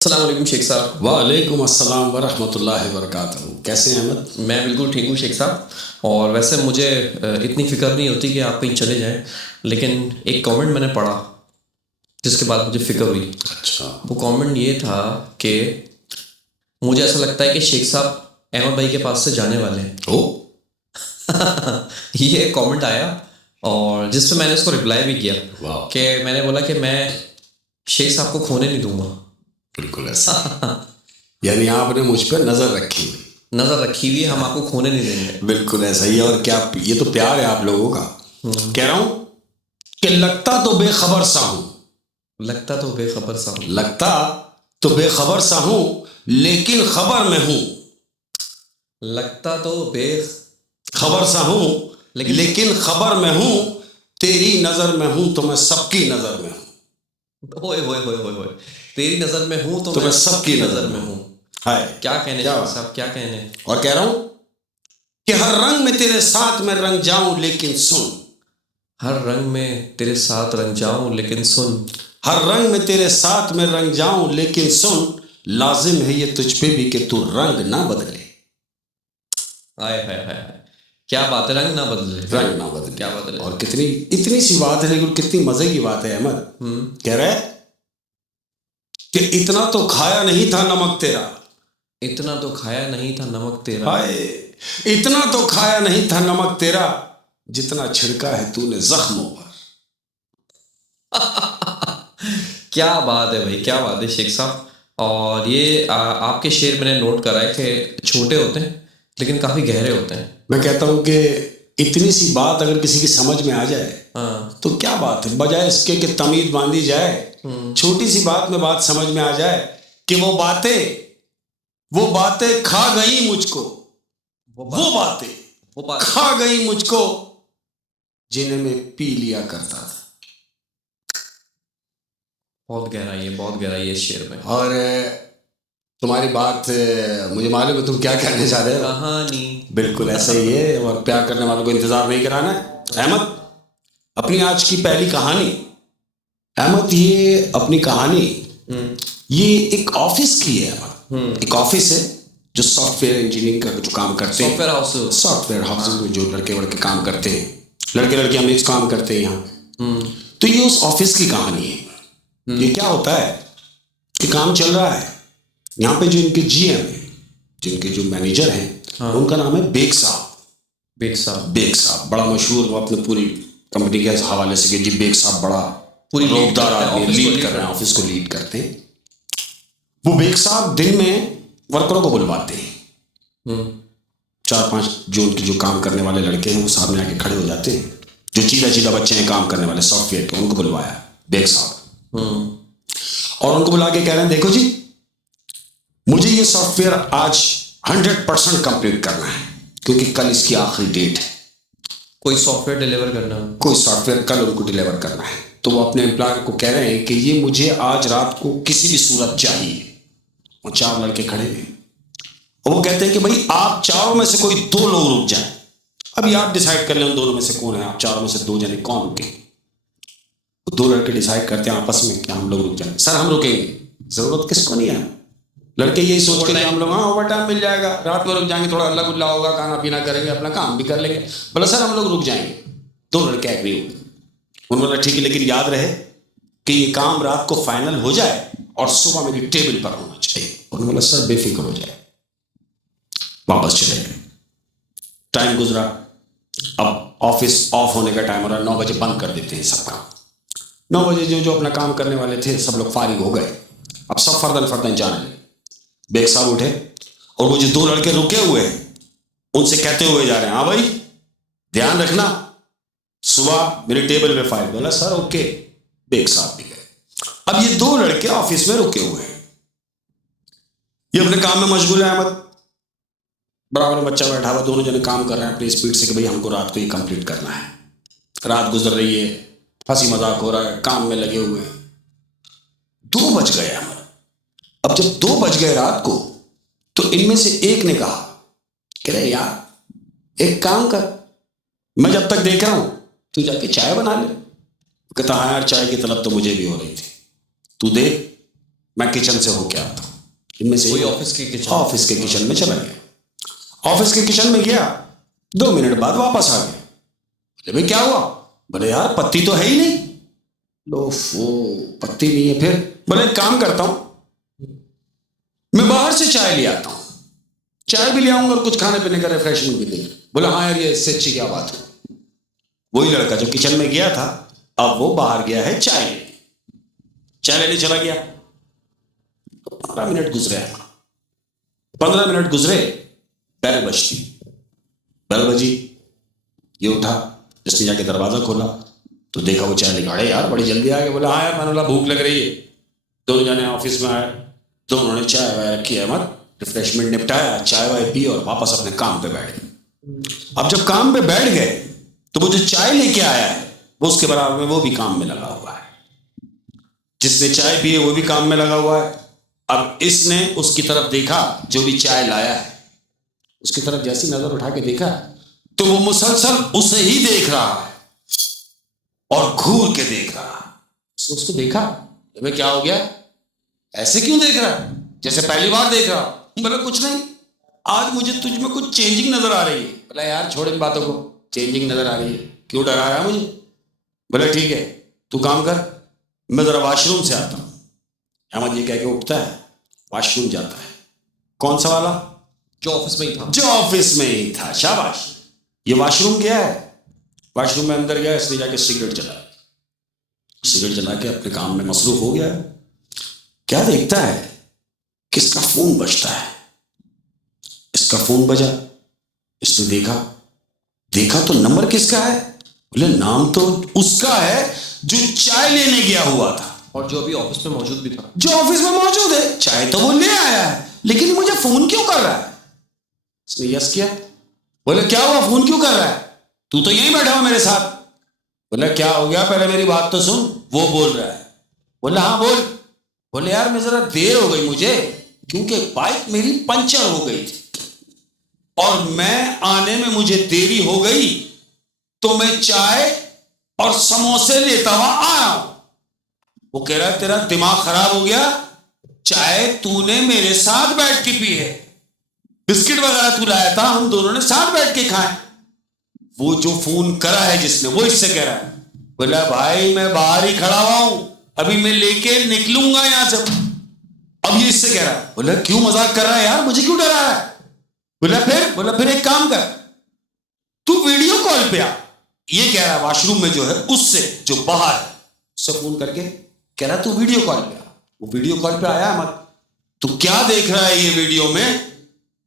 अस्सलाम वालेकुम शेख साहब। वालेकुम अस्सलाम वरहमतुल्लाहि वबरकातुहू। कैसे हैं अहमद? मैं बिल्कुल ठीक हूँ शेख साहब। और वैसे मुझे इतनी फ़िक्र नहीं होती कि आप कहीं चले जाएं, लेकिन एक कमेंट मैंने पढ़ा जिसके बाद मुझे फ़िक्र हुई। अच्छा। वो कमेंट ये था कि मुझे ऐसा लगता है कि शेख साहब अहमद भाई के पास से जाने वाले हैं। ओ ये कमेंट आया और जिस पे मैंने उसको रिप्लाई भी किया वाह, कि मैंने बोला कि मैं शेख साहब को खोने नहीं दूंगा। बिल्कुल ऐसा। यानी आपने मुझ पर नजर रखी हुई। नज़र रखी हुई है, हम आपको खोने नहीं देंगे। बिल्कुल ऐसा ही है। और क्या ये तो प्यार है आप लोगों का। कह रहा हूं कि लगता तो बेखबर सा हूं, लगता तो बेखबर सा हूँ, लगता तो बेखबर सा हूं, लेकिन खबर में हूं। लगता तो खबर सा हूं लेकिन- लेकिन खबर में हूं। तेरी नजर में हूं तो मैं सबकी नजर में हूं। ओए होए होए होए होए, तेरी नज़र में हूँ तो मैं सबकी नज़र में हूँ। हाय क्या कहने क्या शेख बात। साहब, क्या कहने। और कह रहा हूं कि हर रंग में तेरे साथ मैं रंग जाऊं, लेकिन सुन। हर रंग में तेरे साथ रंग जाऊं लेकिन सुन। हर रंग में तेरे साथ मैं रंग जाऊं, लेकिन सुन। लाजिम है ये तुझ पे भी कि तू रंग ना बदले। आए हाय हाय हाय, क्या बात है, रंग ना बदले। रंग ना बदले। क्या बदले। और कितनी इतनी सी बात है, लेकिन कितनी मजे की बात है अहमद। कह रहा है कि इतना तो खाया नहीं था नमक तेरा। इतना तो खाया नहीं था नमक तेरा। हाय, इतना तो खाया नहीं था नमक तेरा, जितना छिड़का है तूने जख्मों पर। क्या बात है भाई, क्या बात है शेख साहब। और ये आपके शेर मैंने नोट करा है कि छोटे होते हैं लेकिन काफ़ी गहरे होते हैं। मैं कहता हूं कि इतनी सी बात अगर किसी की समझ में आ जाए हाँ, तो क्या बात है, बजाय इसके कि तमीज बांधी जाए। छोटी सी बात में बात समझ में आ जाए कि वो बातें खा गई मुझको। वो बातें खा गई मुझको, जिन्हें मैं पी लिया करता था। बहुत गहराई है, बहुत गहराई है इस शेर में। और तुम्हारी बात मुझे मालूम है तुम क्या कहने जा रहे हो। कहानी। बिल्कुल ऐसा ही है। और प्यार करने वालों को इंतजार नहीं कराना है। अहमद, अपनी आज की पहली कहानी। अहमद, ये अपनी कहानी ये एक ऑफिस की है अहमद। एक ऑफिस है जो सॉफ्टवेयर इंजीनियरिंग का जो काम करते हैं। सॉफ्टवेयर हाउस में जो लड़के वड़के काम करते हैं, लड़के लड़कियां मिक्स काम करते हैं यहाँ। तो ये उस ऑफिस की कहानी है। ये क्या होता है कि काम चल रहा है यहाँ पे। जो इनके जीएम है, जिनके जो मैनेजर हैं, उनका नाम है बेग साहब। बेग साहब बड़ा मशहूर, वो अपने पूरी कंपनी के हवाले से कि जी बेग साहब बड़ा पूरी रोबदार आदमी, लीड कर रहे हैं, ऑफिस को लीड करते हैं। वो बेग साहब दिन में वर्करों को बुलवाते हैं। 4-5 जो उनके जो काम करने वाले लड़के हैं वो सामने आके खड़े हो जाते हैं। जो चीला बच्चे हैं काम करने वाले सॉफ्टवेयर के, उनको बुलवाया बेग साहब। और उनको बुला के कह रहे हैं देखो जी, मुझे ये सॉफ्टवेयर आज 100% कंप्लीट करना है, क्योंकि कल इसकी आखिरी डेट है। कोई सॉफ्टवेयर डिलीवर करना, कोई सॉफ्टवेयर कल उनको डिलीवर करना है। तो वो अपने एम्प्लॉयर को कह रहे हैं कि ये मुझे आज रात को किसी भी सूरत चाहिए। और 4 लड़के खड़े हैं और वो कहते हैं कि भाई आप चारों में से कोई 2 लोग रुक जाए। अभी आप डिसाइड कर लें उन दोनों में से कौन है। आप चारों में से 2 जने कौन रुके। 2 लड़के डिसाइड करते हैं आपस में कि हम लोग रुक जाएंगे। सर हम रुकेंगे। जरूरत किसको नहीं है। लड़के यही सोच के हम लोग ओवर टाइम मिल जाएगा, रात में रुक जाएंगे, थोड़ा अल्लाह गुल्ला होगा, खाना पीना करेंगे, अपना काम भी कर लेंगे। बोला सर हम लोग रुक जाएंगे। 2 लड़के एग्री हो गए। उन्होंने ठीक है, लेकिन याद रहे कि ये काम रात को फाइनल हो जाए और सुबह मेरी टेबल पर होना चाहिए। उन्होंने बोला सर बेफिक्र हो जाए। वापस चले गए। टाइम गुजरा। अब ऑफिस ऑफ होने का टाइम हो रहा है। 9 बजे बंद कर देते हैं सब काम। 9 बजे जो जो अपना काम करने वाले थे सब लोग फारिग हो गए। अब सब फर्दन जाने लगे। बेग साहब उठे और वो जो 2 लड़के रुके हुए हैं उनसे कहते हुए जा रहे हैं, हाँ भाई ध्यान रखना, सुबह मेरी टेबल पे फाइल। बोला सर ओके। बेग साहब भी गए। अब ये 2 लड़के ऑफिस में रुके हुए हैं, ये अपने काम में मशगूल है। अहमद बराबर में बच्चा बैठा हुआ, दोनों जने काम कर रहे हैं अपनी स्पीड से कि भाई हमको रात को ही कंप्लीट करना है। रात गुजर रही है, हंसी मजाक हो रहा है, काम में लगे हुए हैं। 2 बज गए अहमद। अब जब 2 बज गए रात को, तो इनमें से एक ने कहा कि अरे यार एक काम कर, मैं जब तक देख रहा हूं तू जाके चाय बना ले। कहता हाँ यार चाय की तलब तो मुझे भी हो रही थी, तू देख मैं किचन से होके आता हूँ। इनमें से कोई ऑफिस के किचन ऑफिस के किचन में चला गया। ऑफिस के किचन में गया, 2 मिनट बाद वापस आ गया। बोले भाई क्या हुआ? बोले यार पत्ती तो है ही नहीं। ओफो, पत्ती नहीं है। फिर बोले एक काम करता हूं, मैं बाहर से चाय ले आता हूं, चाय भी ले आऊंगा और कुछ खाने पीने का रिफ्रेशमेंट भी देंगे। बोला हाँ यार, ये इससे अच्छी क्या बात है। वही लड़का जो किचन में गया था, अब वो बाहर गया है चाय लेने। चाय लेने चला गया। 15 मिनट गुजरे। 15 मिनट गुजरे, बेल बजती। बेल बजी, ये उठा, जिसने जाके दरवाजा खोला तो देखा वो चाय लेकर। अरे यार बड़ी जल्दी आ गए। बोला हाँ यार, मैंने बोला भूख लग रही है। दोनों जने ऑफिस में आए, दोनों ने चाय वाय रखी है, मत रिफ्रेशमेंट निपटाया, चाय वाय पी और वापस अपने काम पे बैठ गए। अब जब काम पे बैठ गए तो वो जो चाय लेके आया है वो उसके बराबर में वो भी काम में लगा हुआ है। जिसने चाय पी है वो भी काम में लगा हुआ है। अब इसने उसकी तरफ देखा, जो भी चाय लाया है उसकी तरफ जैसी नजर उठा के देखा तो वो मुसलसल उसे ही देख रहा है और घूर के देख रहा है। उसको देखा, तुम्हें क्या हो गया, ऐसे क्यों देख रहा है, जैसे पहली बार देख रहा। बोला कुछ नहीं, आज मुझे तुझ में कुछ चेंजिंग नजर आ रही है। बोला यार छोड़ इन बातों को, चेंजिंग नजर आ रही है, क्यों डरा रहा है मुझे। बोला ठीक है, तू काम कर, मैं जरा वॉशरूम से आता हूं। अहमद ये कह के उठता है, वॉशरूम जाता है। कौन सा वाला? जो ऑफिस में ही था। जो ऑफिस में ही था, शाबाश। ये वॉशरूम गया है, वॉशरूम में अंदर गया, इसने जाके सिगरेट जलाया। सिगरेट जला के अपने काम में मसरूफ हो गया है। क्या देखता है, किसका फोन बजता है। इसका फोन बजा, इसने देखा, देखा तो नंबर किसका है। बोले नाम तो उसका है जो चाय लेने गया हुआ था और जो अभी ऑफिस में मौजूद भी था। जो ऑफिस में मौजूद है। चाय तो वो ले आया है, लेकिन मुझे फोन क्यों कर रहा है। इसने यस किया। बोले क्या हुआ, फोन क्यों कर रहा है, तू तो यहीं बैठा हो मेरे साथ। बोले क्या हो गया, पहले मेरी बात तो सुन। वो बोल रहा है। बोले हाँ बोल। बोले यार मैं जरा देर हो गई मुझे, क्योंकि बाइक मेरी पंचर हो गई थी और मैं आने में मुझे देरी हो गई, तो मैं चाय और समोसे लेता हुआ आया हूं। वो कह रहा है तेरा दिमाग खराब हो गया, चाय तूने मेरे साथ बैठ के पी है, बिस्किट वगैरह तू लाया था, हम दोनों ने साथ बैठ के खाए। वो जो फोन करा है जिसने, वो इससे कह रहा है, बोला भाई मैं बाहर ही खड़ा हुआ हूं, अभी मैं लेके निकलूंगा यहां से। अब ये इससे कह रहा है, बोला क्यों मजाक कर रहा है यार, मुझे क्यों डरा है। बोला फिर एक काम कर, तू वीडियो कॉल पे आ। ये कह रहा है वॉशरूम में जो है उससे, जो बाहर है, उससे फोन करके कह रहा है तू वीडियो कॉल पे आ। वो वीडियो कॉल पे आया मत। तू क्या देख रहा है ये वीडियो में,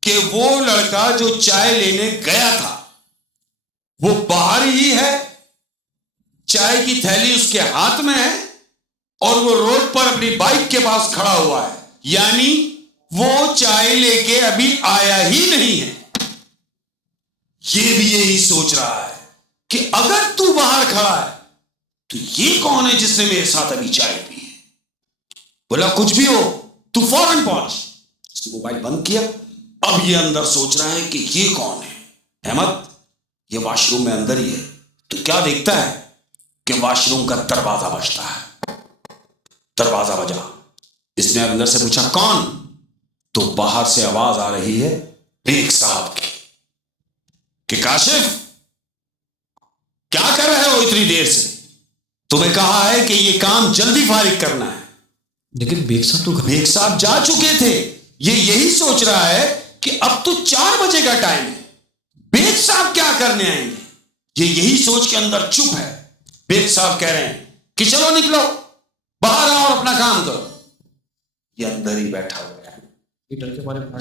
कि वो लड़का जो चाय लेने गया था वो बाहर ही है, चाय की थैली उसके हाथ में है और वो रोड पर अपनी बाइक के पास खड़ा हुआ है, यानी वो चाय लेके अभी आया ही नहीं है। ये भी यही सोच रहा है कि अगर तू बाहर खड़ा है तो ये कौन है जिसने मेरे साथ अभी चाय पी है। बोला कुछ भी हो, तू फौरन पहुंच। उसने मोबाइल बंद किया। अब ये अंदर सोच रहा है कि ये कौन है। अहमद ये वॉशरूम में अंदर ही है, तो क्या देखता है कि वॉशरूम का दरवाजा बजता है। दरवाजा बजा, इसने अंदर से पूछा कौन, तो बाहर से आवाज आ रही है बेग साहब की, कि काशिफ क्या कर रहे हो इतनी देर से, तुम्हें कहा है कि ये काम जल्दी फारिग करना है। लेकिन बेग साहब जा चुके थे। ये यही सोच रहा है कि अब तो 4 बजे का टाइम है, बेग साहब क्या करने आएंगे। ये यही सोच के अंदर चुप है। बेग साहब कह रहे हैं कि चलो निकलो, बाहर आओ और अपना काम करो। ये अंदर ही बैठा हुआ है,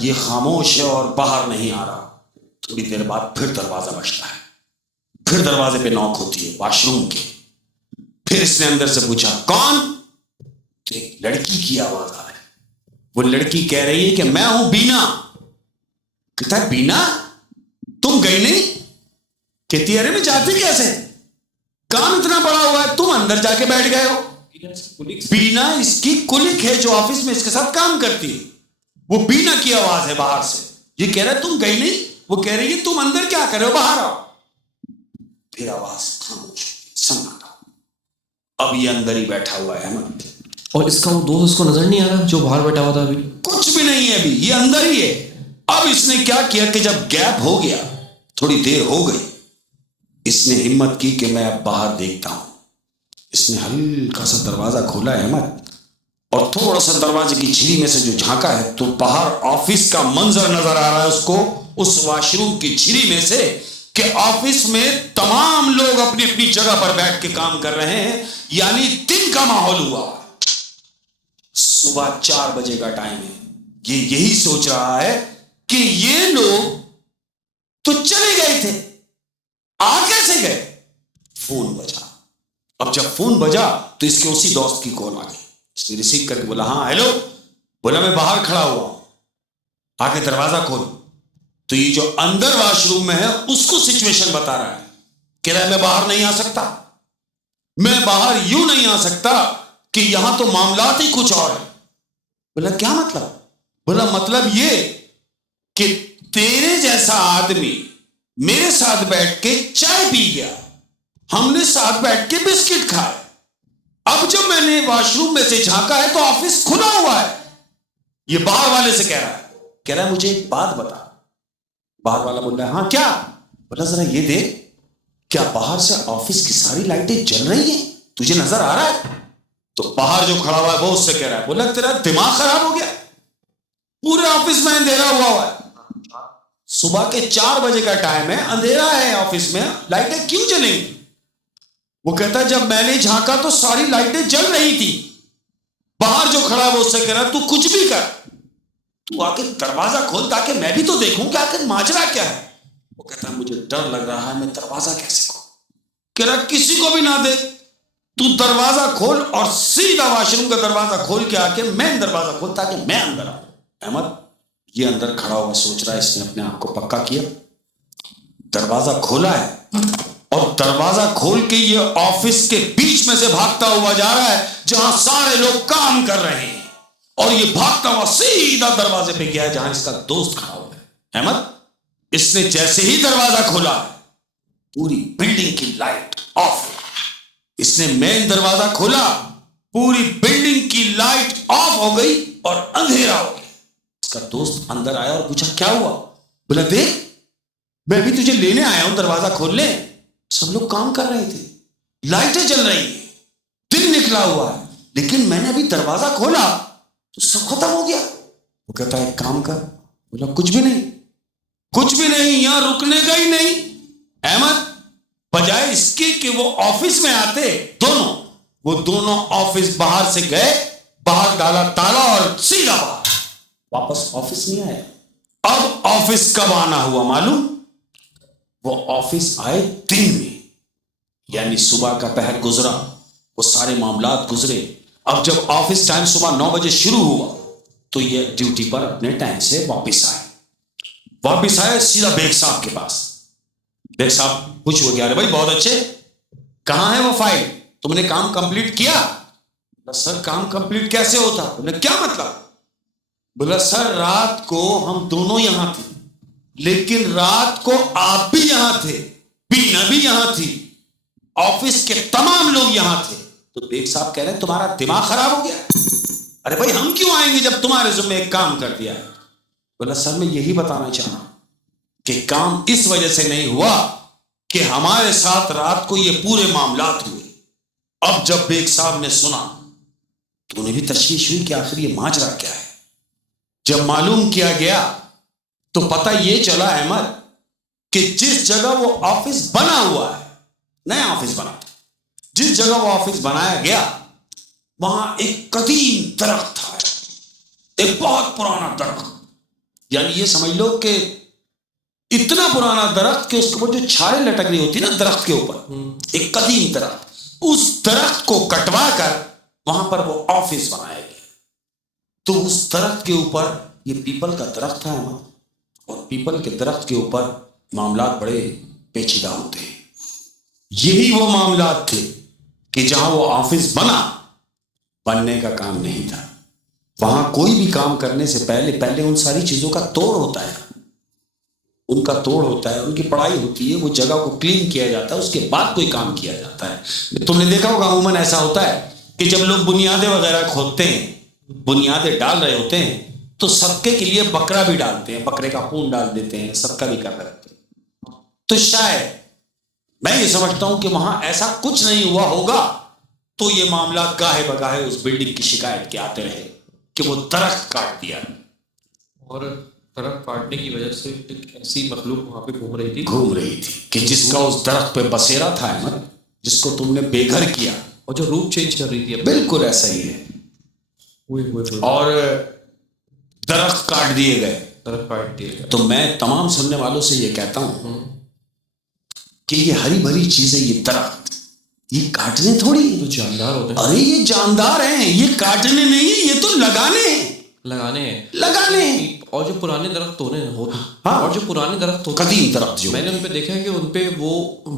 ये खामोश है और बाहर नहीं आ रहा। थोड़ी देर बाद फिर दरवाजा बजता है, फिर दरवाजे पे नॉक होती है वॉशरूम की। फिर इसने अंदर से पूछा कौन, तो एक लड़की की आवाज आ रही है। वो लड़की कह रही है कि मैं हूं बीना। कहता है बीना तुम गई नहीं। कहती अरे मैं जाती कैसे, काम इतना बड़ा हुआ है, तुम अंदर जाके बैठ गए हो। बीना इसकी कुलिक है जो ऑफिस में इसके साथ काम करती है। वो बीना की आवाज है बाहर से। ये कह रहा है तुम गई नहीं, वो कह रही है तुम अंदर क्या कर रहे हो, बाहर आओ। फिर आवाज खामोश, सन्नाटा। अब ये अंदर ही बैठा हुआ है अहमद। और इसका वो दोस्त उसको नजर नहीं आ रहा जो बाहर बैठा हुआ था अभी? कुछ भी नहीं है अभी, ये अंदर ही है। अब इसने क्या किया कि जब गैप हो गया, थोड़ी देर हो गई, इसने हिम्मत की कि मैं अब बाहर देखता हूं। इसने हल्का सा दरवाजा खोला है अहमद, और थोड़ा सा दरवाजे की झिरी में से जो झांका है तो बाहर ऑफिस का मंजर नजर आ रहा है उसको, उस वॉशरूम की झिरी में से, कि ऑफिस में तमाम लोग अपनी अपनी जगह पर बैठ के काम कर रहे हैं, यानी दिन का माहौल हुआ। सुबह 4 बजे का टाइम है। ये यही सोच रहा है कि ये लोग तो चले गए थे, आ कैसे गए? फोन बजा। अब जब फोन बजा तो इसके उसी दोस्त की कॉल आ गई। इसने रिसीव करके बोला, हाँ हेलो। बोला, मैं बाहर खड़ा हुआ हूं, आके दरवाजा खोल। तो ये जो अंदर वॉशरूम में है उसको सिचुएशन बता रहा है। कह रहा है मैं बाहर नहीं आ सकता, मैं बाहर यूं नहीं आ सकता कि यहां तो मामलात ही कुछ और है। बोला क्या मतलब? बोला मतलब ये कि तेरे जैसा आदमी मेरे साथ बैठ के चाय पी गया, हमने साथ बैठ के बिस्किट खाए, अब जब मैंने वॉशरूम में से झांका है तो ऑफिस खुला हुआ है। ये बाहर वाले से कह रहा है मुझे एक बात बता। बाहर वाला बोल रहा है हाँ क्या? बोला जरा ये देख, क्या बाहर से ऑफिस की सारी लाइटें जल रही हैं, तुझे नजर आ रहा है? तो बाहर जो खड़ा हुआ है वो उससे कह रहा है, बोला तेरा दिमाग खराब हो गया, पूरे ऑफिस में अंधेरा हुआ है, सुबह के 4 बजे का टाइम है, अंधेरा है ऑफिस में, लाइटें क्यों जलेंगी? वो कहता है जब मैंने झांका तो सारी लाइटें जल रही थी। बाहर जो खड़ा है वो उससे कह रहा है तू कुछ भी कर, तू आके दरवाजा खोल ताकि मैं भी तो देखूं कि आखिर माजरा क्या है। वो कहता है मुझे डर लग रहा है, मैं दरवाजा कैसे खोलूं? कह रहा किसी को भी ना दे, तू दरवाजा खोल और सीधा वॉशरूम का दरवाजा खोल के आके मैं दरवाजा खोल ताकि मैं अंदर आऊं। अहमद ये अंदर खड़ा हुआ सोच रहा है, इसने अपने आप को पक्का किया, दरवाजा खोला है और दरवाजा खोल के ये ऑफिस के बीच में से भागता हुआ जा रहा है जहां सारे लोग काम कर रहे हैं, और ये भागता हुआ सीधा दरवाजे पे गया है जहां इसका दोस्त खड़ा हुआ है। अहमद इसने जैसे ही दरवाजा खोला पूरी बिल्डिंग की लाइट ऑफ। इसने मेन दरवाजा खोला, पूरी बिल्डिंग की लाइट ऑफ हो गई और अंधेरा हो गया। इसका दोस्त अंदर आया और पूछा क्या हुआ? बोला देख मैं भी तुझे लेने आया हूं दरवाजा खोलने, सब लोग काम कर रहे थे, लाइटें जल रही है, दिन निकला हुआ है, लेकिन मैंने अभी दरवाजा खोला तो सब खत्म हो गया। वो कहता है एक काम कर। बोला कुछ भी नहीं, कुछ भी नहीं, यहां रुकने का ही नहीं। अहमद बजाय इसके कि वो ऑफिस में आते, वो दोनों ऑफिस बाहर से गए, बाहर डाला ताला और सीधा बाहर, वापस ऑफिस नहीं आए। अब ऑफिस कब आना हुआ मालूम? वो ऑफिस आए दिन में, यानी सुबह का पहर गुजरा, वो सारे मामलात गुजरे। अब जब ऑफिस टाइम सुबह 9 बजे शुरू हुआ तो ये ड्यूटी पर अपने टाइम से वापस आए सीधा बेग साहब के पास। बेग साहब पूछ हो गया, अरे भाई बहुत अच्छे, कहां है वो फाइल, तुमने काम कंप्लीट किया? बोला सर काम कंप्लीट कैसे होता? बोले क्या मतलब? बोला सर रात को हम दोनों यहां थे, लेकिन रात को आप भी यहां थे, बीना भी यहां थी, ऑफिस के तमाम लोग यहां थे। तो बेग साहब कह रहे हैं तुम्हारा दिमाग खराब हो गया? अरे भाई हम क्यों आएंगे जब तुम्हारे जिम्मे एक काम कर दिया है? बोला सर मैं यही बताना चाह रहा हूं कि काम इस वजह से नहीं हुआ कि हमारे साथ रात को ये पूरे मामलात हुए। अब जब बेग साहब ने सुना तो उन्हें भी तशवीश हुई कि आखिर ये माजरा क्या है। जब मालूम किया गया तो पता ये चला अहमद कि जिस जगह वो ऑफिस बना हुआ है, नया ऑफिस बना, जिस जगह वो ऑफिस बनाया गया वहां एक कदीम दरख्त था, एक बहुत पुराना दरख्त, यानी ये समझ लो कि इतना पुराना दरख्त कि उसके ऊपर जो छाले लटक रही होती ना दरख्त के ऊपर, एक कदीम दरख्त, उस दरख्त को कटवा कर वहां पर वो ऑफिस बनाया गया। तो उस दरख्त के ऊपर, ये पीपल का दरख्त था अहमद, और पीपल के दरख्त के ऊपर मामलात बड़े पेचीदा होते हैं। यही वो मामलात थे कि जहां वो ऑफिस बनने का काम नहीं था। वहां कोई भी काम करने से पहले उन सारी चीजों का तोड़ होता है, उनका तोड़ होता है, उनकी पढ़ाई होती है, वो जगह को क्लीन किया जाता है, उसके बाद कोई काम किया जाता है। तुमने देखा होगा अमूमन ऐसा होता है कि जब लोग बुनियादें वगैरह खोदते हैं, बुनियादें डाल रहे होते हैं, तो सबके के लिए बकरा भी डालते हैं, बकरे का खून डाल देते हैं, सबका भी कर रहे होते हैं। तो शायद मैं ये समझता हूं कि वहां ऐसा कुछ नहीं हुआ होगा, तो ये मामला गाहे बगाहे उस बिल्डिंग की शिकायत के आते रहे कि वो दरख्त काट दिया, और दरख्त काटने की वजह से एक ऐसी मखलूक वहां पे घूम रही थी कि जिसका उस दरख्त पे बसेरा था अहमद, जिसको तुमने बेघर किया, और जो रूप चेंज कर रही थी। बिल्कुल ऐसा ही है। और दरख्त काट दिए गए। तो मैं तमाम सुनने वालों से ये कहता हूं कि ये हरी भरी चीजें, ये दरख्त, ये काटने थोड़ी, तो जानदार होते हैं। अरे ये जानदार हैं, ये काटने नहीं, ये तो लगाने हैं। और जो पुराने दरख्त होते, हाँ, और जो पुराने दरख्त होते, कदीम दरख्त, जो मैंने उनपे देखा है कि उनपे वो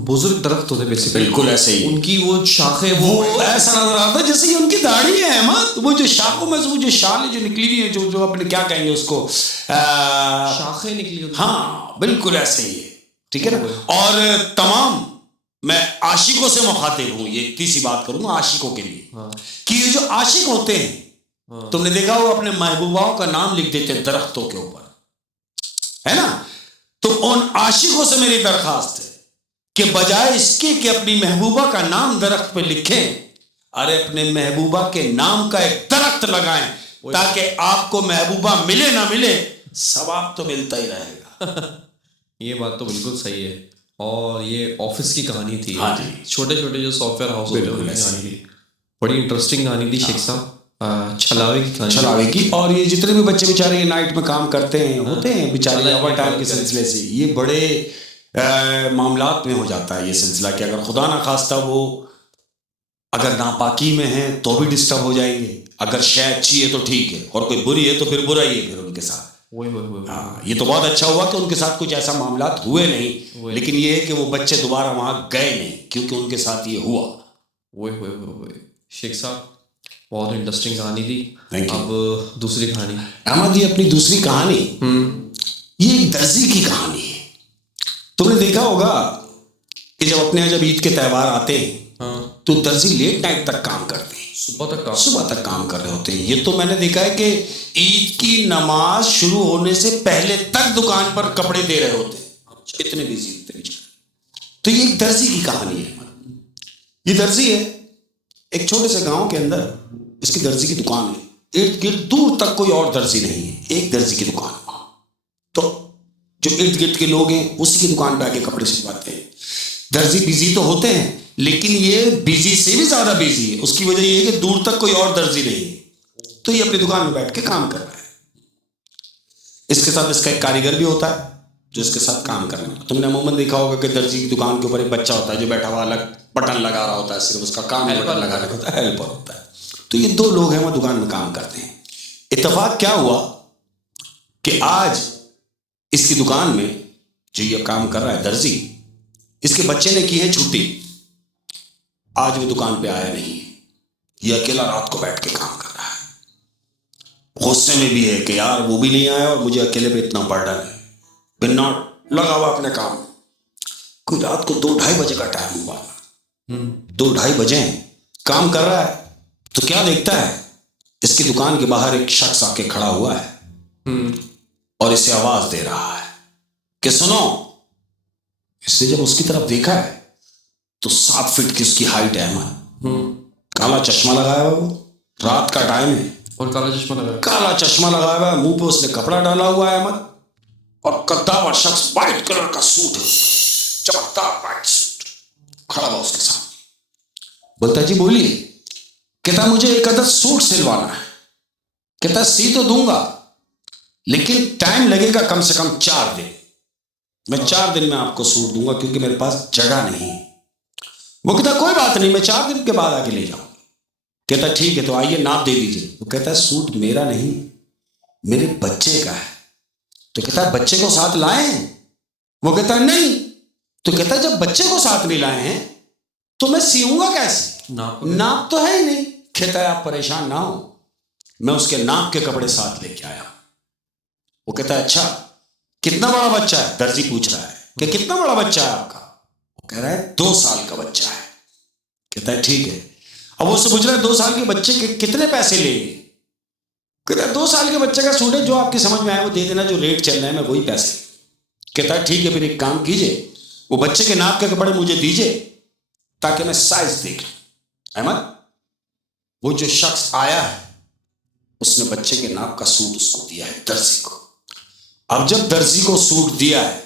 बुजुर्ग दरख्त होते बेसिकली, बिल्कुल ऐसे ही, उनकी वो शाखें, वो ऐसा नजर आता है जैसे ये उनकी दाढ़ी है अहमद। वो जो शाखों में से वो जो शाल जो निकली हुई है, जो अपने क्या कहेंगे उसको, शाखें निकली होती। हाँ बिल्कुल ऐसे ही है, ठीक है ना। और तमाम, मैं आशिकों से मुखातिब हूं, ये इतनी सी बात करूंगा आशिकों के लिए, कि ये जो आशिक होते हैं, तुमने देखा हो अपने महबूबाओं का नाम लिख देते हैं दरख्तों के ऊपर, है ना। तो उन आशिकों से मेरी दरखास्त है कि बजाय इसके कि अपनी महबूबा का नाम दरख्त पे लिखें, अरे अपने महबूबा के नाम का एक दरख्त लगाएं, ताकि आपको महबूबा मिले ना मिले, सवाब तो मिलता ही रहेगा। ये बात तो बिल्कुल सही है। और ये ऑफिस की कहानी थी। हाँ जी, छोटे छोटे जो सॉफ्टवेयर हाउस होते हैं उनकी कहानी थी, बड़ी इंटरेस्टिंग कहानी थी शेख साहब। छलावे की। और ये जितने भी बच्चे बेचारे ये नाइट में काम करते हैं, होते हैं बेचारे ओवर टाइम के सिलसिले से, ये बड़े मामलात में हो जाता है ये सिलसिला, कि अगर खुदा ना खास्ता वो अगर नापाकी में है तो भी डिस्टर्ब हो जाएंगे, अगर शय अच्छी है तो ठीक है, और कोई बुरी है तो फिर बुरा ही है फिर उनके साथ। हाँ, ये तो बहुत अच्छा हुआ कि उनके साथ कुछ ऐसा मामलात हुए नहीं, लेकिन ये है कि वो बच्चे दोबारा वहां गए नहीं, क्योंकि उनके साथ ये हुआ। शेख साहब बहुत इंटरेस्टिंग कहानी थी। अब दूसरी कहानी अहमद, ये अपनी दूसरी कहानी, ये एक दर्जी की कहानी है। तुमने देखा होगा कि जब अपने यहाँ जब ईद के त्यौहार आते हैं, तो दर्जी लेट नाइट तक काम करते हैं, सुबह तक काम कर रहे होते हैं। ये तो मैंने देखा है कि ईद की नमाज शुरू होने से पहले तक दुकान पर कपड़े दे रहे होते हैं, इतने बिजी होते हैं। तो ये एक दर्जी की कहानी है। ये दर्जी है एक छोटे से गांव के अंदर, इसकी दर्जी की दुकान है, इर्द गिर्द दूर तक कोई और दर्जी नहीं है, एक दर्जी की दुकान। तो जो इर्द गिर्द के लोग हैं उसी की दुकान पे आके कपड़े सिलवाते हैं। दर्जी बिजी तो होते हैं, लेकिन ये बिजी से भी ज्यादा बिजी है। उसकी वजह ये है कि दूर तक कोई और दर्जी नहीं है, तो ये अपनी दुकान में बैठ के काम कर रहा है। इसके साथ इसका एक कारीगर भी होता है जो इसके साथ काम कर रहा है। तुमने अमूमन देखा होगा कि दर्जी की दुकान के ऊपर एक बच्चा होता है जो बैठा हुआ अलग बटन लगा रहा होता है, सिर्फ उसका काम बटन लगाने का होता है, हेल्पर होता है। तो ये दो लोग हैं, वो दुकान में काम करते हैं। इत्तेफाक क्या हुआ कि आज इसकी दुकान में जो ये काम कर रहा है दर्जी, इसके बच्चे ने की है छुट्टी, आज वो दुकान पे आया नहीं है। ये अकेला रात को बैठ के काम कर रहा है। गुस्से में भी है कि यार वो भी नहीं आया और मुझे अकेले पे इतना बर्डन है, बिना लगा हुआ अपने काम। कोई रात को 2-2:30 बजे का टाइम हुआ, 2-2:30 बजे काम कर रहा है, तो क्या देखता है, इसकी दुकान के बाहर एक शख्स आके खड़ा हुआ है और इसे आवाज दे रहा है कि सुनो। इसने जब उसकी तरफ देखा है तो 7 फीट की उसकी हाइट है अहमद, काला चश्मा लगाया हुआ, वो रात का टाइम है और काला चश्मा लगाया हुआ है, मुंह पे उसने कपड़ा डाला हुआ है अहमद, और कद्दावर शख्स व्हाइट कलर का सूट है, चमकदार व्हाइट सूट, खड़ा हुआ उसके साथ। बोलता है जी बोलिए। कहता मुझे एक अदद सूट सिलवाना है। कहता सी तो दूंगा, लेकिन टाइम लगेगा कम से कम 4 दिन। मैं 4 दिन में आपको सूट दूंगा, क्योंकि मेरे पास जगह नहीं है। वो कहता कोई बात नहीं, मैं 4 दिन के बाद आके ले जाऊंगा। कहता ठीक है, तो आइए नाप दे दीजिए। वो कहता है सूट मेरा नहीं, मेरे बच्चे का है। तो कहता है बच्चे को साथ लाए हैं? वो कहता है नहीं। तो कहता है जब बच्चे को साथ नहीं लाए हैं तो मैं सीऊंगा कैसे, नाप तो है ही नहीं। कहता है आप परेशान ना हो, मैं उसके नाप के कपड़े साथ लेके आया। वो कहता है अच्छा कितना बड़ा बच्चा है? दर्जी पूछ रहा है कि कितना बड़ा बच्चा है आपका? वो कह रहा है 2 साल का बच्चा है। कहता है ठीक है। अब वो उससे पूछ रहा है 2 साल के बच्चे के कितने पैसे लेंगे? कहता है 2 साल के बच्चे का सूट है, जो आपकी समझ में आए वो दे देना, जो रेट चल रहा है मैं वही पैसे। कहता है ठीक है, फिर एक काम कीजिए, वो बच्चे के नाप के कपड़े मुझे दीजिए ताकि मैं साइज देख लूं। अहमद, वो जो शख्स आया है उसने बच्चे के नाप का सूट उसको दिया है, दर्जी को। अब जब दर्जी को सूट दिया है,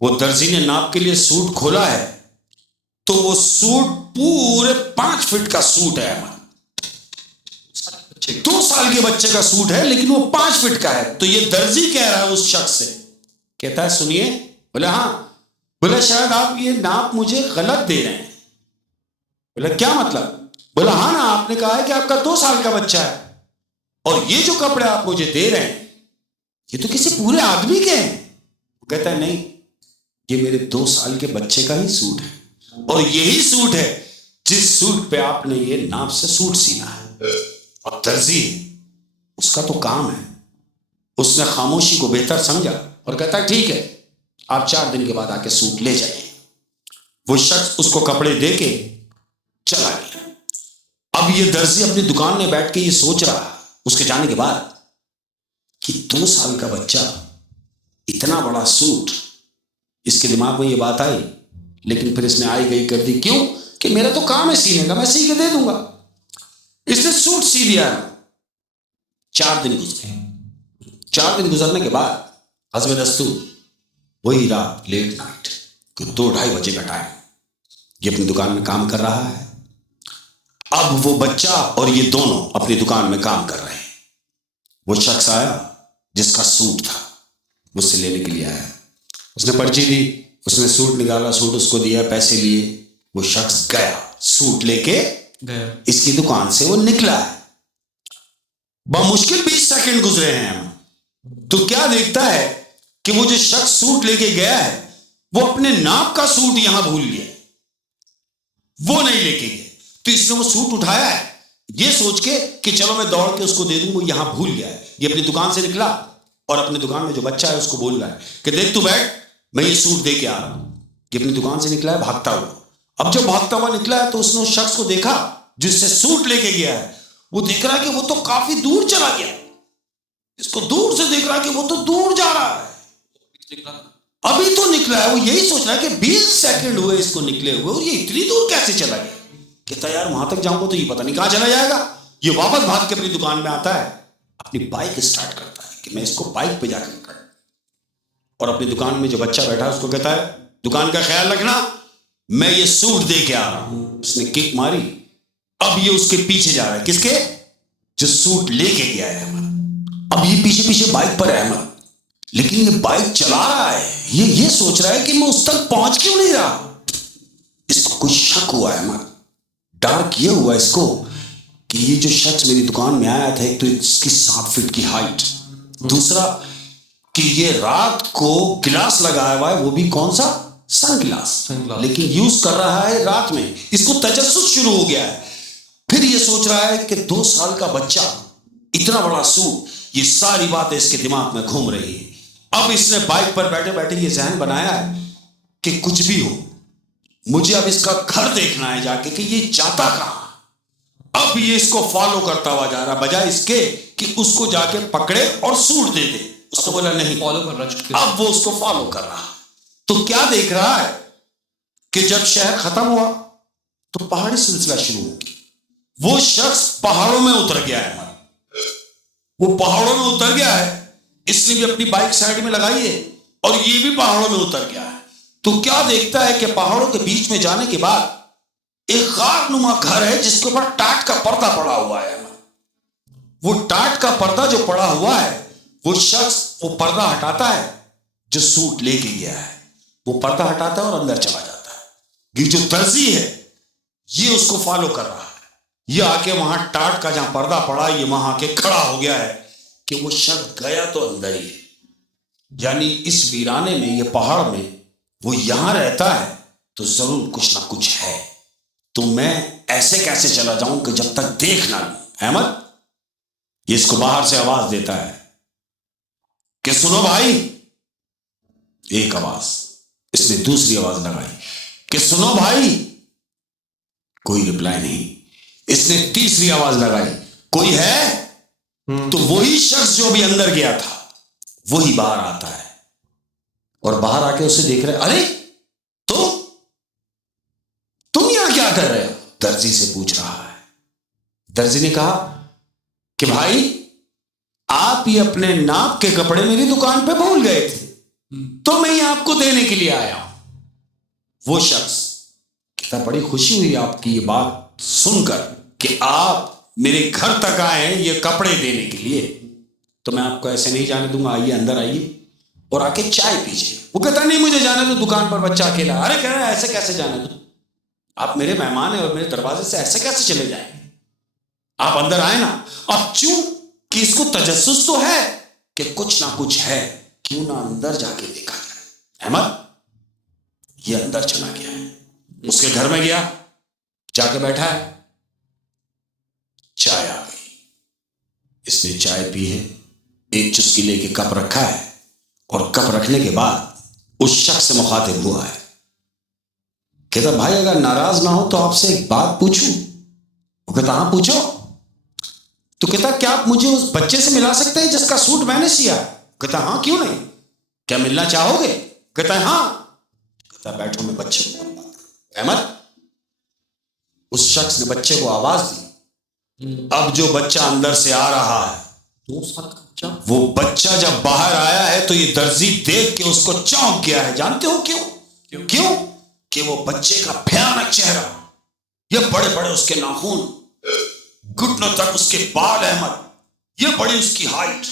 वो दर्जी ने नाप के लिए सूट खोला है, तो वो सूट पूरे 5 फीट का सूट है अहमद। 2 साल के बच्चे का सूट है लेकिन वो 5 फीट का है। तो ये दर्जी कह रहा है उस शख्स से, कहता है सुनिए। बोले हाँ। बोला शायद आप ये नाप मुझे गलत दे रहे हैं। बोला क्या मतलब? बोला हाँ ना, आपने कहा है कि आपका 2 साल का बच्चा है, और ये जो कपड़े आप मुझे दे रहे हैं ये तो किसी पूरे आदमी के हैं। वो कहता है नहीं, ये मेरे 2 साल के बच्चे का ही सूट है, और यही सूट है जिस सूट पे आपने ये नाप से सूट सीना है। और दर्जी उसका तो काम है, उसने खामोशी को बेहतर समझा और कहता है ठीक है, आप 4 दिन के बाद आके सूट ले जाइए। वो शख्स उसको कपड़े दे के चला गया। अब ये दर्जी अपनी दुकान में बैठ के ये सोच रहा उसके जाने के बाद कि 2 साल का बच्चा, इतना बड़ा सूट, इसके दिमाग में ये बात आई, लेकिन फिर इसने आई गई कर दी। क्यों? कि मेरा तो काम है सीने का, मैं सी के दे दूंगा। इसने सूट सी दिया। 4 दिन गुजरे। 4 दिन गुजरने के बाद हज़्ब दस्तूर वही रात, लेट नाइट, 2-2:30 बजे का टाइम, ये अपनी दुकान में काम कर रहा है। अब वो बच्चा और ये दोनों अपनी दुकान में काम कर रहे हैं। वो शख्स आया जिसका सूट था, मुझसे लेने के लिए आया। उसने पर्ची दी, उसने सूट निकाला, सूट उसको दिया, पैसे लिए। वो शख्स गया, सूट लेके गया, इसकी दुकान से वो निकला है। बमुश्किल 20 सेकंड गुजरे हैं, तो क्या देखता है कि वो जो शख्स सूट लेके गया है वो अपने नाप का सूट यहां भूल गया, वो नहीं लेके गया। तो इसने वो सूट उठाया है ये सोच के कि चलो मैं दौड़ के उसको दे दूं, वो यहां भूल गया है। ये अपनी दुकान से निकला और अपनी दुकान में जो बच्चा है उसको बोल रहा है कि देख तू बैठ, मैं ये सूट दे के आ रहा हूं। ये अपनी दुकान से निकला है भागता हुआ। अब जब भागता हुआ निकला है तो उसने उस शख्स को देखा जिससे सूट लेके गया है। वो देख रहा है कि वो तो काफी दूर चला गया, इसको दूर से देख रहा है कि वो तो दूर जा रहा है, अभी तो निकला है। वो यही सोच रहा है कि 20 सेकंड हुए इसको निकले हुए और ये इतनी दूर कैसे चला गया। कहता यार वहां तक जाऊंगा तो ये पता नहीं कहां चला जाएगा। ये वापस भाग के अपनी दुकान में आता है, अपनी बाइक स्टार्ट करता है कि मैं इसको बाइक पे जाकर कर, और अपनी दुकान में जो बच्चा बैठा है उसको कहता है दुकान का ख्याल रखना, मैं ये सूट दे के आ रहा हूं। उसने किक मारी, अब ये उसके पीछे जा रहा है। किसके? जो सूट लेके गया है अहमद। अब ये पीछे पीछे बाइक पर है अहमद, लेकिन ये बाइक चला रहा है। ये सोच रहा है कि मैं उस तक पहुंच क्यों नहीं रहा। इसको कुछ शक हुआ है अहमद, डार्क ये हुआ इसको कि ये जो शख्स मेरी दुकान में आया था, एक तो इसकी 7 फीट की हाइट, दूसरा कि ये रात को गिलास लगाया हुआ है, वो भी कौन सा? सन गिलास, लेकिन यूज कर रहा है रात में। इसको तजस्सुस शुरू हो गया है। फिर ये सोच रहा है कि 2 साल का बच्चा, इतना बड़ा सूट, ये सारी बातें इसके दिमाग में घूम रही है। अब इसने बाइक पर बैठे बैठे ये ज़हन बनाया है कि कुछ भी हो, मुझे अब इसका घर देखना है जाके कि ये जाता कहां। अब ये इसको फॉलो करता हुआ जा रहा, बजाय इसके कि उसको जाके पकड़े और सूट दे दे। उसको बोला नहीं, फॉलो कर रहा। अब वो उसको फॉलो कर रहा। तो क्या देख रहा है कि जब शहर खत्म हुआ तो पहाड़ी सिलसिला शुरू हो गया। वो शख्स पहाड़ों में उतर गया है, वो पहाड़ों में उतर गया है। इसने भी अपनी बाइक साइड में लगाई है और ये भी पहाड़ों में उतर गया है। तो क्या देखता है कि पहाड़ों के बीच में जाने के बाद एक खाकनुमा घर है जिसके ऊपर टाट का पर्दा पड़ा हुआ है। वो टाट का पर्दा जो पड़ा हुआ है, वो शख्स वो पर्दा हटाता है, जो सूट लेके गया है वो पर्दा हटाता है और अंदर चला जाता है। ये जो दर्जी है ये उसको फॉलो कर रहा है। ये आके वहां टाट का जहां पर्दा पड़ा, ये वहां आके खड़ा हो गया है कि वो शख्स गया तो अंदर ही है, यानी इस वीराने में, ये पहाड़ में वो यहां रहता है तो जरूर कुछ ना कुछ है। तो मैं ऐसे कैसे चला जाऊं कि जब तक देख ना लूं। अहमद ये इसको बाहर से आवाज देता है कि सुनो भाई। एक आवाज, इसने दूसरी आवाज लगाई कि सुनो भाई। कोई रिप्लाई नहीं। इसने तीसरी आवाज लगाई, कोई है? तो वही शख्स जो भी अंदर गया था वही बाहर आता है और बाहर आके उसे देख रहे, अरे तुम यहां क्या कर रहे हो? दर्जी से पूछ रहा है। दर्जी ने कहा कि भाई आप ये अपने नाप के कपड़े मेरी दुकान पे भूल गए थे, तो मैं ये आपको देने के लिए आया हूं। वो शख्स कहता, बड़ी खुशी हुई आपकी ये बात सुनकर कि आप मेरे घर तक आए हैं ये कपड़े देने के लिए, तो मैं आपको ऐसे नहीं जाने दूंगा, आइए अंदर आइए और आके चाय पीजिए। वो कहता, नहीं मुझे जाने दो, दुकान पर बच्चा अकेला। अरे कह रहा है, ऐसे कैसे जाने दो, आप मेरे मेहमान हैं और मेरे दरवाजे से ऐसे कैसे चले जाएंगे, आप अंदर आए ना। अब चूं कि इसको तजस्सुस तो है कि कुछ ना कुछ है, क्यों ना अंदर जाके देखा जाए। अहमद ये अंदर चला गया है, उसके घर में गया, जाके बैठा है, चाय आ गई, इसने चाय पी है, एक चुस्की लेके कप रखा है और कप रखने के बाद उस शख्स से मुखातिब हुआ है। कहता, भाई अगर नाराज ना हो तो आपसे एक बात पूछूं? वो कहता, हाँ पूछो। तो कहता, क्या आप मुझे उस बच्चे से मिला सकते हैं जिसका सूट मैंने सिया? कहता, हाँ क्यों नहीं, क्या मिलना चाहोगे? कहता है, हाँ। कहता, बैठो मैं बच्चे को बात करूं। अहमद उस शख्स ने बच्चे को आवाज दी। अब जो बच्चा अंदर से आ रहा है, 2 साल का बच्चा, वो बच्चा जब बाहर आया है तो ये दर्जी देख के उसको चौंक गया है। जानते हो क्यों? क्यों कि वो बच्चे का भयानक चेहरा, ये बड़े बड़े उसके नाखून, घुटनों तक उसके बाल, अहमद ये बड़ी उसकी हाइट,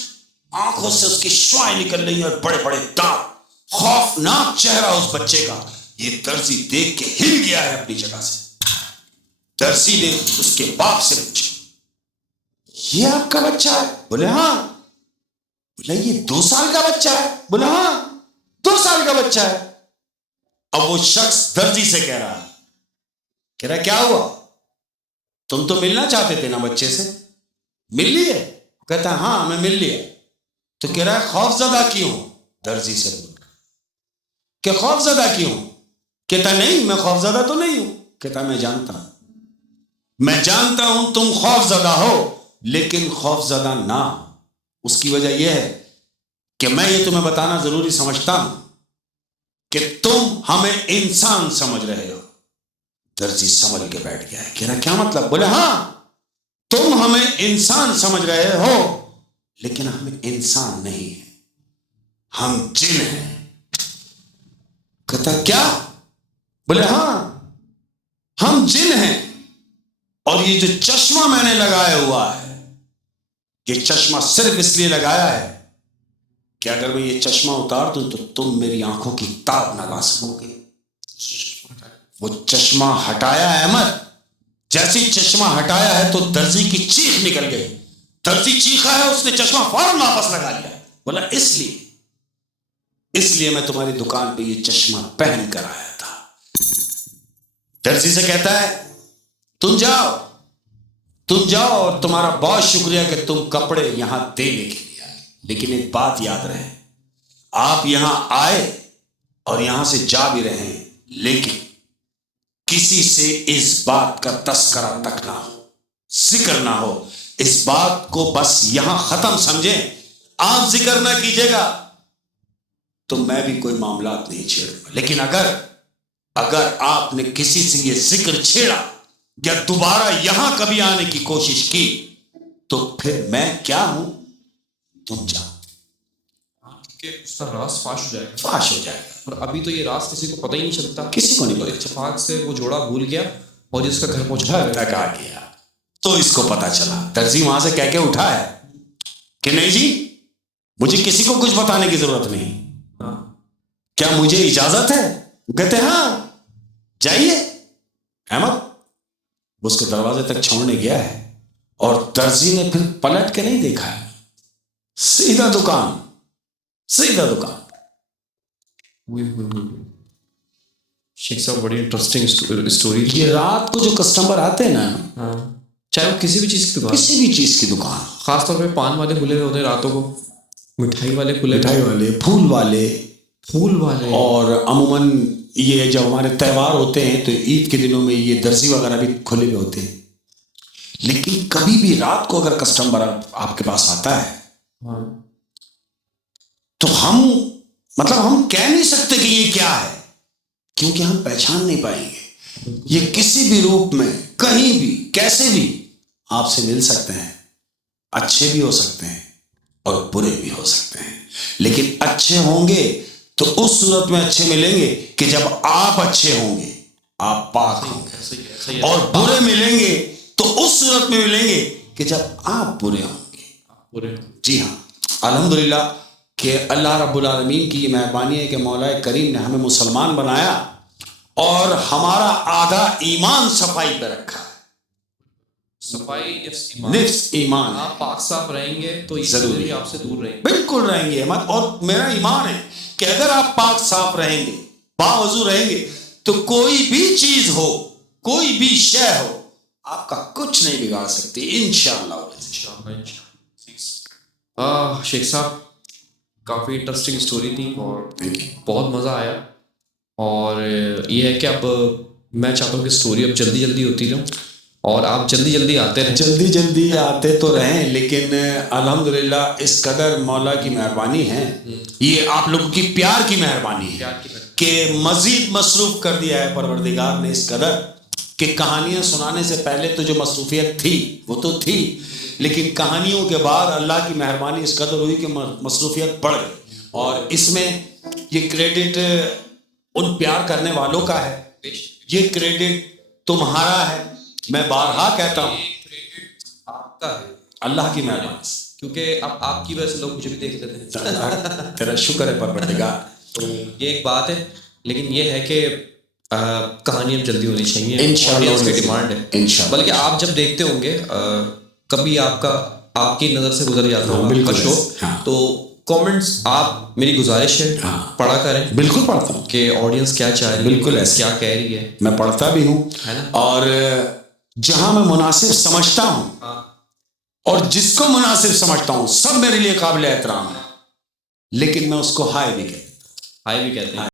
आंखों से उसकी श्वाएं निकल रही है और बड़े बड़े दांत, खौफनाक चेहरा उस बच्चे का। ये दर्जी देख के हिल गया है अपनी जगह से। दर्जी ने उसके बाप से पूछा, ये आपका बच्चा है? बोले हाँ। बोले ये 2 साल का बच्चा है? बोले हाँ 2 साल का बच्चा है। अब वो शख्स दर्जी से कह रहा क्या हुआ, तुम तो मिलना चाहते थे ना बच्चे से, मिल लिए? कहता है, हाँ मैं मिल लिया। तो कह रहा है, खौफजदा क्यों? दर्जी से बोल कि खौफजदा क्यों? कहता नहीं मैं खौफजदा तो नहीं हूं। कहता मैं जानता हूं तुम खौफजदा हो, लेकिन खौफजदा ना। उसकी वजह यह है कि मैं ये तुम्हें बताना जरूरी समझता हूं कि तुम हमें इंसान समझ रहे हो। दर्जी संभल के बैठ गया है। कह रहा क्या मतलब? बोले हाँ तुम हमें इंसान समझ रहे हो, लेकिन हम इंसान नहीं है, हम जिन हैं। कहता क्या? बोले हाँ हम जिन हैं, और ये जो चश्मा मैंने लगाया हुआ है, ये चश्मा सिर्फ इसलिए लगाया है कि अगर मैं ये चश्मा उतार दूं तो तुम मेरी आंखों की ताब ना ला सकोगे। वो चश्मा हटाया अहमद, जैसे ही चश्मा हटाया है तो दर्जी की चीख निकल गई। दर्जी चीखा है, उसने चश्मा फौरन वापस लगा लिया। बोला इसलिए मैं तुम्हारी दुकान पे ये चश्मा पहन कर आया था। दर्जी से कहता है तुम जाओ और तुम्हारा बहुत शुक्रिया कि तुम कपड़े यहां देने के लिए आए, लेकिन एक बात याद रहे, आप यहां आए और यहां से जा भी रहे हैं, लेकिन किसी से इस बात का तस्करा तक ना हो, जिक्र ना हो। इस बात को बस यहां खत्म समझें। आप जिक्र ना कीजिएगा तो मैं भी कोई मामलात नहीं छेड़ूंगा, लेकिन अगर आपने किसी से ये जिक्र छेड़ा या दोबारा यहां कभी आने की कोशिश की तो फिर मैं क्या हूं तुम जाओ। आपके उसका राज फाश हो जाएगा। और अभी तो ये राज किसी को पता ही नहीं चलता, किसी को नहीं पता। इत्तेफाक से वो जोड़ा भूल गया और जिसका घर पहुंचा तक आ गया तो इसको पता चला। दर्जी वहां से कह के उठा है कि नहीं जी मुझे किसी को कुछ बताने की जरूरत नहीं। हाँ। क्या मुझे इजाजत है? कहते हाँ जाइए। अहमद उसके दरवाजे तक छोड़ने गया है और दर्जी ने फिर पलट के नहीं देखा है, सीधा दुकान। शेख साहब बड़ी इंटरेस्टिंग स्टोरी। ये रात को जो कस्टमर आते हैं ना, हाँ, चाहे वो किसी भी चीज की दुकान, खासतौर पे पान वाले खुले हुए होते हैं रातों को, मिठाई वाले, फूल वाले और अमूमन ये जब हमारे त्यौहार होते हैं तो ईद के दिनों में ये दर्जी वगैरह भी खुले हुए होते हैं। लेकिन कभी भी रात को अगर कस्टमर आपके पास आता है हाँ तो हम कह नहीं सकते कि ये क्या है, क्योंकि हम पहचान नहीं पाएंगे। ये किसी भी रूप में, कहीं भी, कैसे भी आपसे मिल सकते हैं। अच्छे भी हो सकते हैं और बुरे भी हो सकते हैं, लेकिन अच्छे होंगे तो उस सूरत में अच्छे मिलेंगे कि जब आप अच्छे होंगे, आप पाक होंगे, और बुरे मिलेंगे तो उस सूरत में मिलेंगे कि जब आप बुरे होंगे। जी हाँ, अल्हम्दुलिल्लाह कि अल्लाह रब्बुल आलमीन की ये मेहरबानी है कि मौलाए करीम ने हमें मुसलमान बनाया और हमारा आधा ईमान सफाई पे रखा है। सफाई निफ्स ईमान, आप पाक साफ रहेंगे तो जरूरी आपसे दूर रहेंगे, बिल्कुल रहेंगे। और मेरा ईमान है कि अगर आप पाक साफ रहेंगे, बावजू रहेंगे, तो कोई भी चीज हो, कोई भी शय हो, आपका कुछ नहीं बिगाड़ सकती इंशाअल्लाह। शेख साहब काफ़ी इंटरेस्टिंग स्टोरी थी और बहुत मज़ा आया। और ये है कि अब मैं चाहता हूँ कि स्टोरी अब जल्दी जल्दी होती रहे और आप जल्दी जल्दी आते रहें। जल्दी जल्दी आते तो रहें, लेकिन अल्हम्दुलिल्लाह इस कदर मौला की मेहरबानी है, ये आप लोगों की प्यार की मेहरबानी है कि मजीद मसरूफ कर दिया है परवरदिगार ने इस कदर कि कहानियां सुनाने से पहले तो जो मसरूफियत थी वो तो थी, लेकिन कहानियों के बाद अल्लाह की मेहरबानी इस कदर हुई कि मसरूफियत बढ़ गई। और इसमें ये क्रेडिट उन प्यार करने वालों का है, ये क्रेडिट तुम्हारा है। मैं बारहा कहता हूँ आपका है, अल्लाह की मेहरबानी से, क्योंकि अब आपकी वजह से लोग मुझे भी देख लेते हैं। तेरा शुक्र है परवरदिगार। तो ये एक बात है, लेकिन ये है कि कहानी अब जल्दी होनी चाहिए, इंशाअल्लाह ऑडियंस की डिमांड है इंशाअल्लाह। बल्कि आप जब देखते होंगे कभी आपकी नज़र से गुजर जाता होगा बिल्कुल आपका शो, हाँ। तो कमेंट्स आप, मेरी गुजारिश है पढ़ा करें। बिल्कुल पढ़ता हूँ कि ऑडियंस क्या चाह रही है, बिल्कुल ऐसे क्या कह रही है, मैं पढ़ता भी हूँ, है ना। और जहां मैं मुनासिब समझता हूँ और जिसको मुनासिब समझता हूँ सब मेरे लिए काबिल एहतराम है, लेकिन मैं उसको हाय भी कहता हूँ। हाय भी कहते हैं।